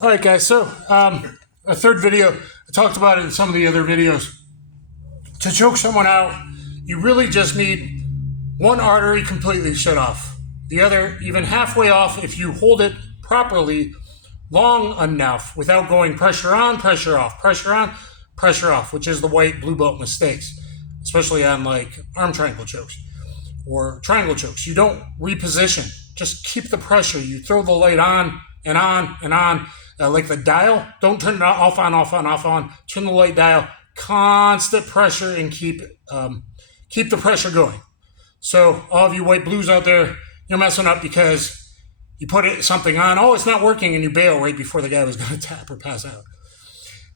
All right, guys. So a third video, I talked about it in some of the other videos. To choke someone out, you really just need one artery completely shut off. The other even halfway off if you hold it properly long enough without going pressure on, pressure off, pressure on, pressure off, which is the white blue belt mistakes, especially on like arm triangle chokes or triangle chokes. You don't reposition. Just keep the pressure. You throw the light on and on and on. Like the dial, don't turn it off, on, off, on, off, on. Turn the light dial, constant pressure, and keep the pressure going. So all of you white blues out there, you're messing up because you put something on, oh, it's not working, and you bail right before the guy was going to tap or pass out.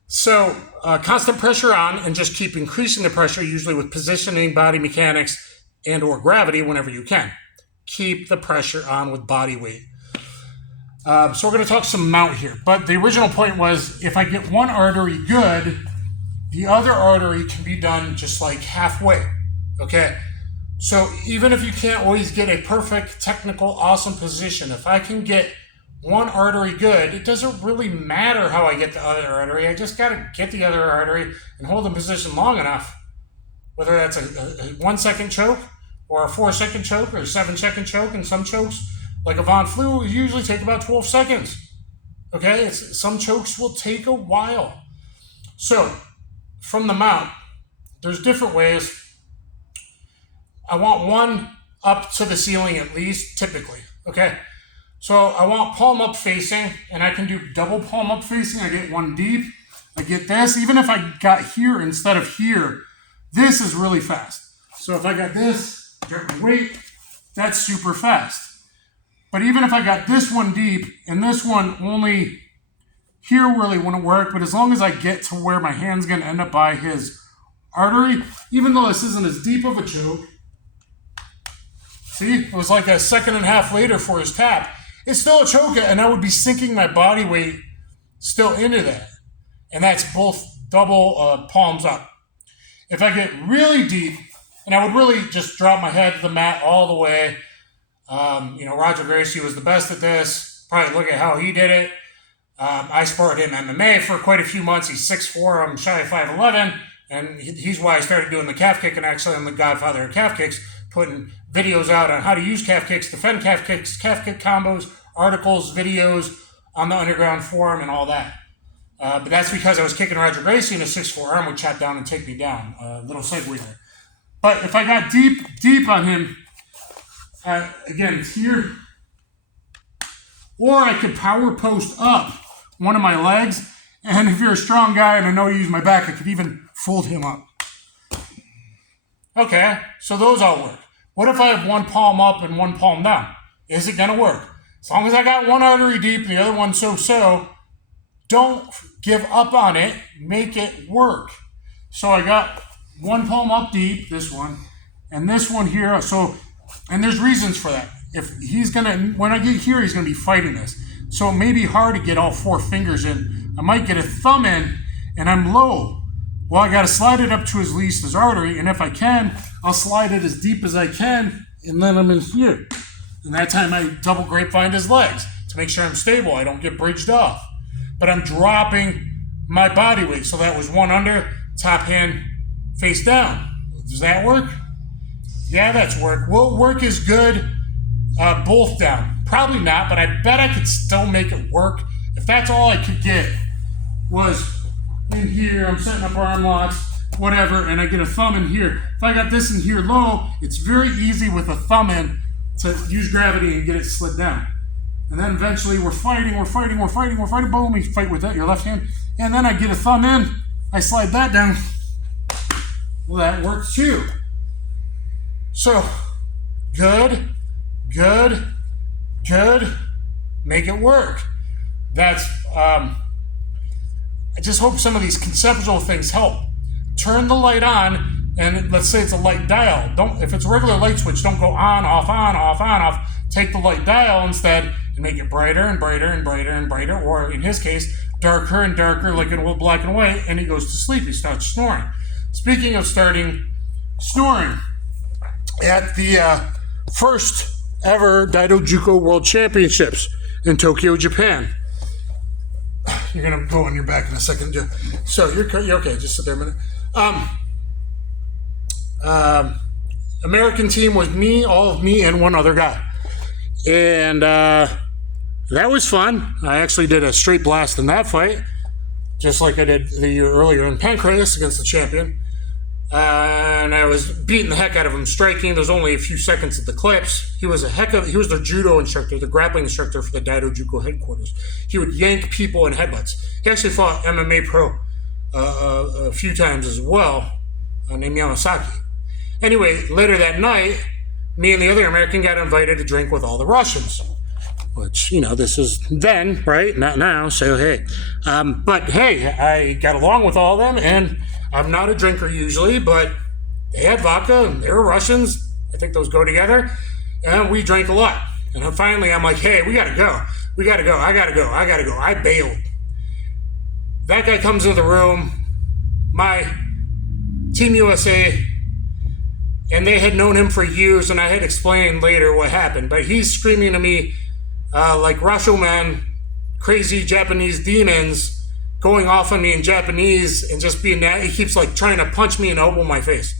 So constant pressure on, and just keep increasing the pressure, usually with positioning, body mechanics, and or gravity whenever you can. Keep the pressure on with body weight. So we're going to talk some mount here. But the original point was, if I get one artery good, the other artery can be done just like halfway. Okay? So even if you can't always get a perfect, technical, awesome position, if I can get one artery good, it doesn't really matter how I get the other artery. I just got to get the other artery and hold the position long enough. Whether that's a 1 second choke or a 4 second choke or a 7 second choke, and some chokes, like a Von Flu, usually take about 12 seconds. Okay? Some chokes will take a while. So, from the mount, there's different ways. I want one up to the ceiling at least, typically. Okay? So, I want palm up facing, and I can do double palm up facing. I get one deep. I get this. Even if I got here instead of here, this is really fast. So, if I got this, get my weight, that's super fast. But even if I got this one deep and this one only here really wouldn't work, but as long as I get to where my hand's going to end up by his artery, even though this isn't as deep of a choke, see, it was like a second and a half later for his tap. It's still a choke, and I would be sinking my body weight still into that. And that's both double palms up. If I get really deep, and I would really just drop my head to the mat all the way. Roger Gracie was the best at this. Probably look at how he did it. I sparred him MMA for quite a few months. He's 6'4", I'm shy of 5'11", and he's why I started doing the calf kick, and actually I'm the godfather of calf kicks, putting videos out on how to use calf kicks, defend calf kick combos, articles, videos on the underground forum and all that. But that's because I was kicking Roger Gracie, and a 6'4" arm would chop down and take me down. Little segue there. But if I got deep on him, again, it's here. Or I could power post up one of my legs. And if you're a strong guy and I know you use my back, I could even fold him up. Okay, so those all work. What if I have one palm up and one palm down? Is it going to work? As long as I got one artery deep and the other one so, don't give up on it. Make it work. So I got one palm up deep, this one, and this one here. And there's reasons for that. If when I get here, he's going to be fighting this. So it may be hard to get all 4 fingers in. I might get a thumb in, and I'm low. Well, I got to slide it up to his least, his artery, and if I can, I'll slide it as deep as I can, and then I'm in here. And that time I double grapevine his legs to make sure I'm stable. I don't get bridged off. But I'm dropping my body weight. So that was one under, top hand face down. Does that work? Yeah, that's work. Will work is good both down? Probably not, but I bet I could still make it work. If that's all I could get was in here, I'm setting up arm locks, whatever, and I get a thumb in here. If I got this in here low, it's very easy with a thumb in to use gravity and get it slid down. And then eventually we're fighting, boom, you fight with that, your left hand, and then I get a thumb in, I slide that down. Well, that works too. So, good, make it work. That's, I just hope some of these conceptual things help. Turn the light on, and let's say it's a light dial. If it's a regular light switch, don't go on, off. Take the light dial instead and make it brighter and brighter, or in his case, darker and darker, like in old black and white, and he goes to sleep, he starts snoring. Speaking of starting snoring, at the first ever DaidoJuku World Championships in Tokyo, Japan, you're gonna go on your back in a second. So you're okay. Just sit there a minute. American team was me, all of me, and one other guy, and that was fun. I actually did a straight blast in that fight, just like I did the year earlier in Pancreas against the champion. And I was beating the heck out of him, striking. There's only a few seconds of the clips. He was the judo instructor, the grappling instructor for the DaidoJuku headquarters. He would yank people in headbutts. He actually fought MMA pro a few times as well, named Yamasaki. Anyway, later that night, me and the other American got invited to drink with all the Russians, which, this is then, right? Not now, so hey. But hey, I got along with all of them, and I'm not a drinker usually, but they had vodka, and they were Russians. I think those go together, and we drank a lot. And then finally, I'm like, hey, we gotta go. I gotta go. I bailed. That guy comes into the room, my Team USA, and they had known him for years, and I had explained later what happened. But he's screaming to me like Rashomon, crazy Japanese demons, going off on me in Japanese and just being that. He keeps trying to punch me and elbow my face.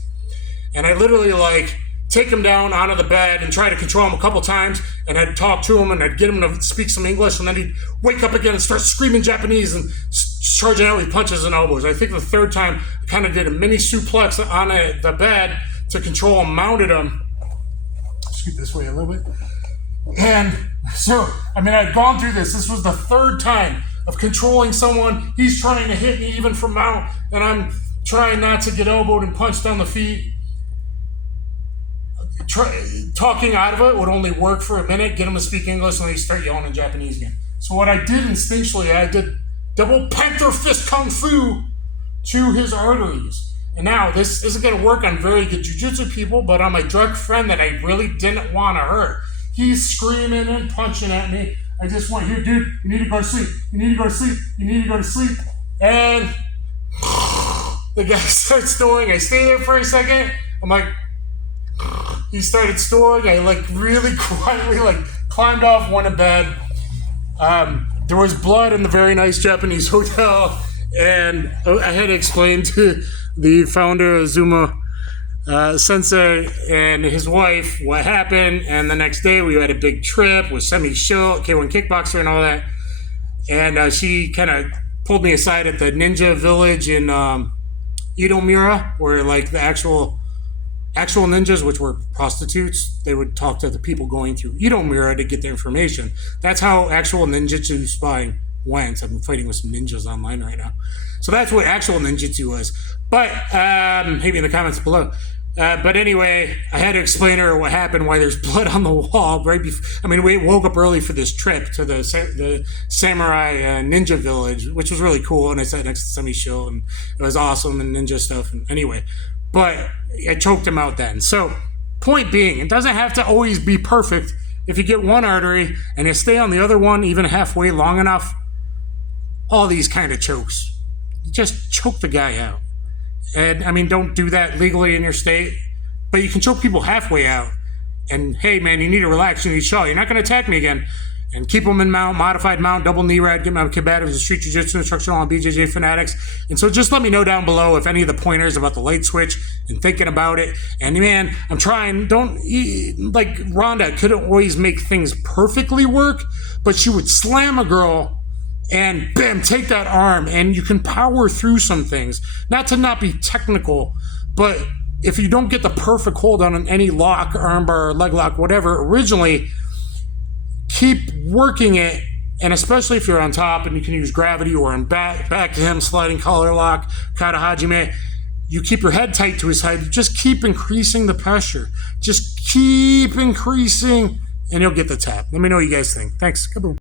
And I literally take him down onto the bed and try to control him a couple times, and I'd talk to him and I'd get him to speak some English, and then he'd wake up again and start screaming Japanese and charging out with punches and elbows. I think the third time I kind of did a mini suplex on the bed to control him, mounted him. Scoot this way a little bit. And so, I'd gone through this. This was the third time of controlling someone. He's trying to hit me even from mount, and I'm trying not to get elbowed and punched on the feet. Talking out of it would only work for a minute, get him to speak English, and then he'd start yelling in Japanese again. So what I did instinctually, I did double panther fist kung fu to his arteries. And now, this isn't going to work on very good jujitsu people, but on my drug friend that I really didn't want to hurt. He's screaming and punching at me. I just want, here, dude, you need to go to sleep. You need to go to sleep. You need to go to sleep. And the guy starts snoring. I stay there for a second. I'm like, he started snoring. I really quietly climbed off, went to bed. There was blood in the very nice Japanese hotel. And I had to explain to the founder, Azuma Sensei, and his wife what happened. And the next day we had a big trip with Semi-Sho, K1 kickboxer and all that. And she kind of pulled me aside at the ninja village in Idomura, where the actual ninjas, which were prostitutes, they would talk to the people going through Idomura to get the information. That's how actual ninjutsu spying went. I'm fighting with some ninjas online right now. So that's what actual ninjutsu was. But, hit me in the comments below. But anyway, I had to explain to her what happened, why there's blood on the wall right before. We woke up early for this trip to the samurai ninja village, which was really cool. And I sat next to Semi-Sho, and it was awesome, and ninja stuff. And anyway, but I choked him out then. So, point being, it doesn't have to always be perfect. If you get one artery and you stay on the other one even halfway long enough, all these kind of chokes, just choke the guy out. And don't do that legally in your state, but you can choke people halfway out. And hey, man, you need to relax. You need to chill. You're not going to attack me again. And keep them in mount, modified mount, double knee rad, get my combatives and street jiu-jitsu instructional on BJJ Fanatics. And so just let me know down below if any of the pointers about the light switch and thinking about it. And man, I'm trying, Rhonda couldn't always make things perfectly work, but she would slam a girl and bam, take that arm, and you can power through some things. Not to not be technical, but if you don't get the perfect hold on any lock, armbar, leg lock, whatever, originally, keep working it. And especially if you're on top and you can use gravity or in back to him, sliding collar lock, Kata Hajime, you keep your head tight to his head. You just keep increasing the pressure. Just keep increasing, and you'll get the tap. Let me know what you guys think. Thanks. Kaboom.